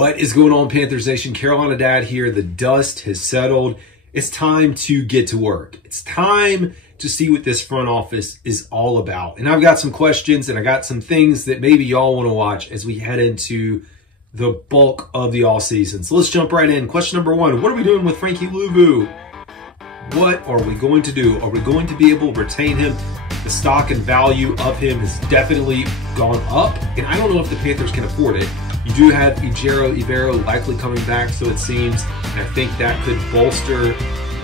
What is going on, Panthers Nation? Carolina Dad here. The dust has settled. It's time to get to work. It's time to see what this front office is all about. And I've got some questions and I got some things that maybe y'all want to watch as we head into the bulk of the offseason. So let's jump right in. Question number one, what are we doing with Frankie Luvu? What are we going to do? Are we going to be able to retain him? The stock and value of him has definitely gone up, and I don't know if the Panthers can afford it. You do have Ejiro likely coming back, so it seems, and I think that could bolster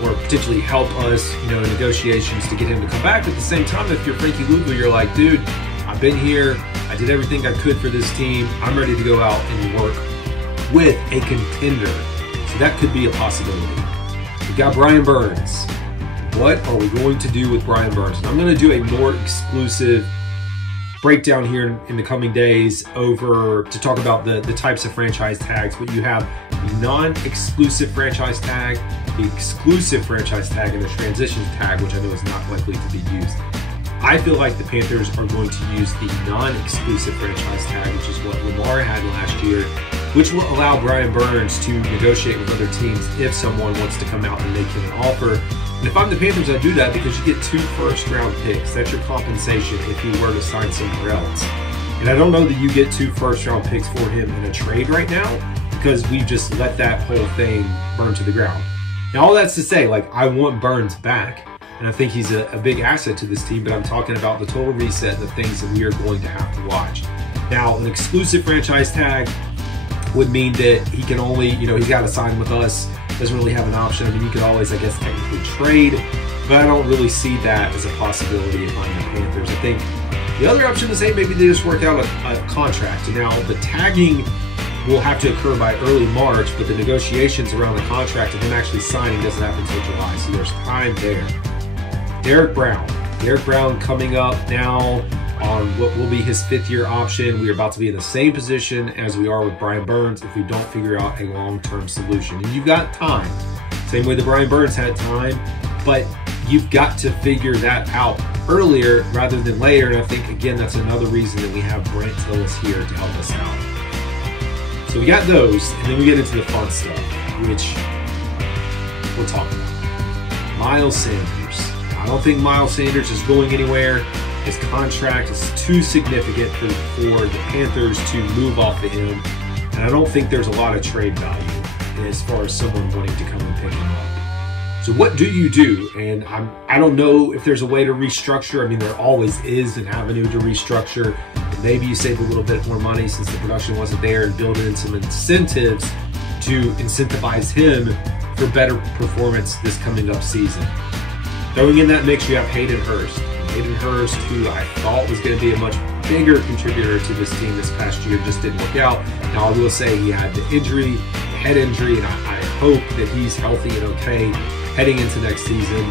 or potentially help us, in negotiations to get him to come back. At the same time, if you're Frankie Luvu, you're like, dude, I've been here, I did everything I could for this team, I'm ready to go out and work with a contender. So that could be a possibility. We've got Brian Burns. What are we going to do with Brian Burns? And I'm going to do a more exclusive breakdown here in the coming days to talk about the types of franchise tags. But you have the non-exclusive franchise tag, the exclusive franchise tag, and the transitions tag, which I know is not likely to be used. I feel like the Panthers are going to use the non-exclusive franchise tag, which is what Lamar had last year, which will allow Brian Burns to negotiate with other teams if someone wants to come out and make him an offer. And if I'm the Panthers, I do that because you get 2 first-round picks. That's your compensation if he were to sign somewhere else. And I don't know that you get 2 first-round picks for him in a trade right now because we just let that whole thing burn to the ground. Now, all that's to say, I want Burns back, and I think he's a big asset to this team, but I'm talking about the total reset and the things that we are going to have to watch. Now, an exclusive franchise tag would mean that he can only, he's got to sign with us. Doesn't really have an option. I mean, you could always, I guess, technically trade, but I don't really see that as a possibility if I'm the Panthers. I think the other option is, hey, maybe they just work out a contract. Now, the tagging will have to occur by early March, but the negotiations around the contract and him actually signing doesn't happen until July, so there's time there. Derek Brown coming up now on what will be his 5th-year option. We are about to be in the same position as we are with Brian Burns if we don't figure out a long-term solution. And you've got time. Same way that Brian Burns had time, but you've got to figure that out earlier rather than later. And I think, again, that's another reason that we have Brent Tillis here to help us out. So we got those, and then we get into the fun stuff, which we'll talk about. Miles Sanders. I don't think Miles Sanders is going anywhere. His contract is too significant for the Panthers to move off of him, and I don't think there's a lot of trade value as far as someone wanting to come and pick him up. So what do you do? And I don't know if there's a way to restructure. I mean, there always is an avenue to restructure. Maybe you save a little bit more money since the production wasn't there and build in some incentives to incentivize him for better performance this coming up season. Throwing in that mix, you have Hayden Hurst. Hayden Hurst, who I thought was going to be a much bigger contributor to this team this past year, just didn't work out. Now, I will say he had the head injury, and I hope that he's healthy and okay heading into next season.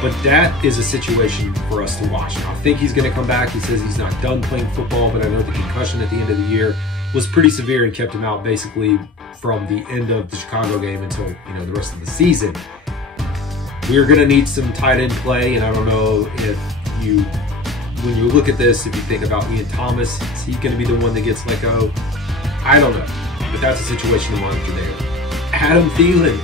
But that is a situation for us to watch. Now, I think he's going to come back. He says he's not done playing football, but I know the concussion at the end of the year was pretty severe and kept him out basically from the end of the Chicago game until the rest of the season. We're going to need some tight end play, and I don't know if when you look at this, if you think about Ian Thomas, is he going to be the one that gets let go? I don't know, but that's a situation to monitor there. Adam Thielen,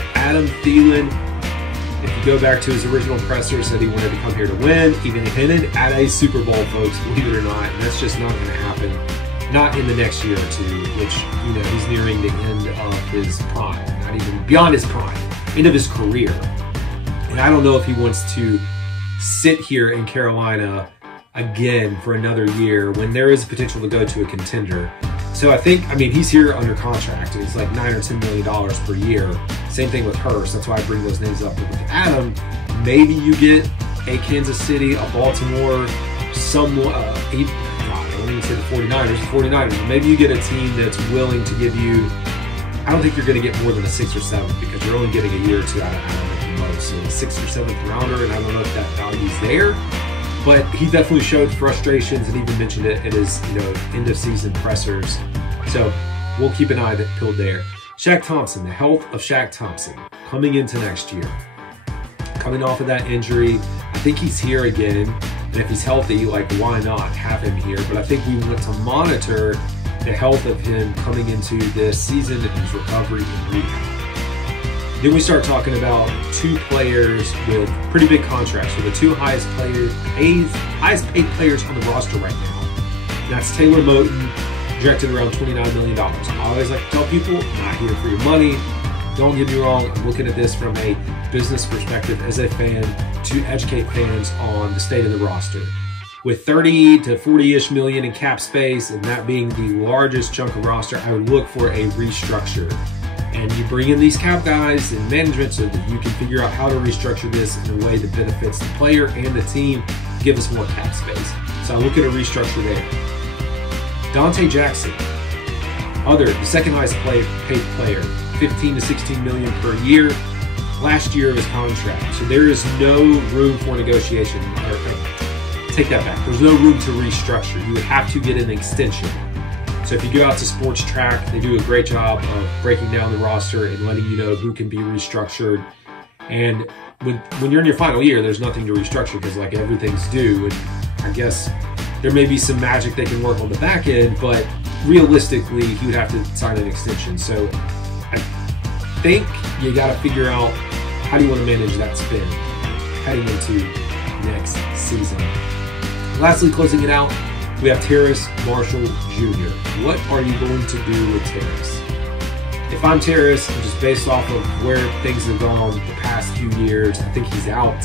if you go back to his original presser, said he wanted to come here to win, even hinted at a Super Bowl, folks, believe it or not, and that's just not going to happen, not in the next year or two, which, he's nearing the end of his prime, not even beyond his prime, end of his career. And I don't know if he wants to sit here in Carolina again for another year when there is potential to go to a contender. So I mean, he's here under contract. It's like $9 or $10 million per year. Same thing with Hurst. That's why I bring those names up. But with Adam, maybe you get a Kansas City, a Baltimore, I don't even say the 49ers. Maybe you get a team that's willing to give you, I don't think you're going to get more than a 6th or 7th because you're only getting a year or two out of Adam. So a 6th or 7th rounder, and I don't know if that value's there, but he definitely showed frustrations and even mentioned it at his end of season pressers. So we'll keep an eye peeled there. Shaq Thompson, the health of Shaq Thompson coming into next year, coming off of that injury. I think he's here again, and if he's healthy, why not have him here? But I think we want to monitor the health of him coming into this season and his recovery and rehab. Then we start talking about two players with pretty big contracts. So the two highest paid players on the roster right now. And that's Taylor Moton, projected around $29 million. I always like to tell people, I'm not here for your money. Don't get me wrong, I'm looking at this from a business perspective as a fan to educate fans on the state of the roster. With 30 to 40-ish million in cap space, and that being the largest chunk of roster, I would look for a restructure. And you bring in these cap guys and management so that you can figure out how to restructure this in a way that benefits the player and the team to give us more cap space. So I look at a restructure there. Dante Jackson, the second highest paid player, 15 to 16 million per year, last year of his contract. So there is no room for negotiation. Take that back. There's no room to restructure. You would have to get an extension. So if you go out to Sports Track, they do a great job of breaking down the roster and letting you know who can be restructured. And when you're in your final year, there's nothing to restructure because like everything's due. And I guess there may be some magic they can work on the back end, but realistically, he would have to sign an extension. So I think you got to figure out how do you want to manage that spend heading into next season. Lastly, closing it out, we have Terrace Marshall Jr. What are you going to do with Terrace? If I'm Terrace, and just based off of where things have gone the past few years, I think he's out.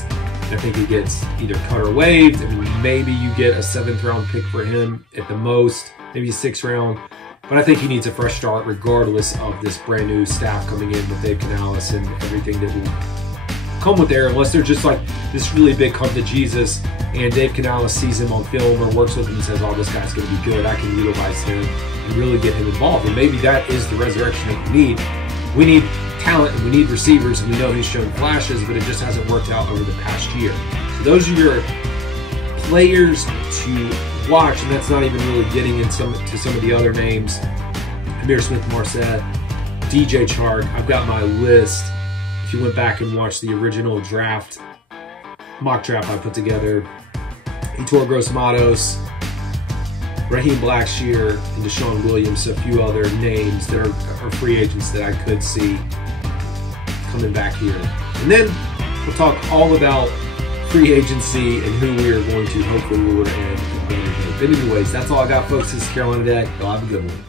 I think he gets either cut or waived. I mean, maybe you get a 7th round pick for him at the most, maybe a 6th round. But I think he needs a fresh start regardless of this brand new staff coming in with Dave Canales and everything that will come with there, unless they're just like this really big come to Jesus and Dave Canales sees him on film or works with him and says, oh, this guy's going to be good. I can utilize him and really get him involved. And maybe that is the resurrection that we need. We need talent and we need receivers, and we know he's shown flashes, but it just hasn't worked out over the past year. So those are your players to watch, and that's not even really getting into some of the other names. Amir Smith-Marset, DJ Chark. I've got my list. If you went back and watched the original mock draft I put together, Heitor Gross-Matos, Raheem Blackshear, and Deshaun Williams, a few other names that are free agents that I could see coming back here. And then we'll talk all about free agency and who we are going to hopefully lure in. But anyways, that's all I got, folks. This is Carolina Dad. Y'all have a good one.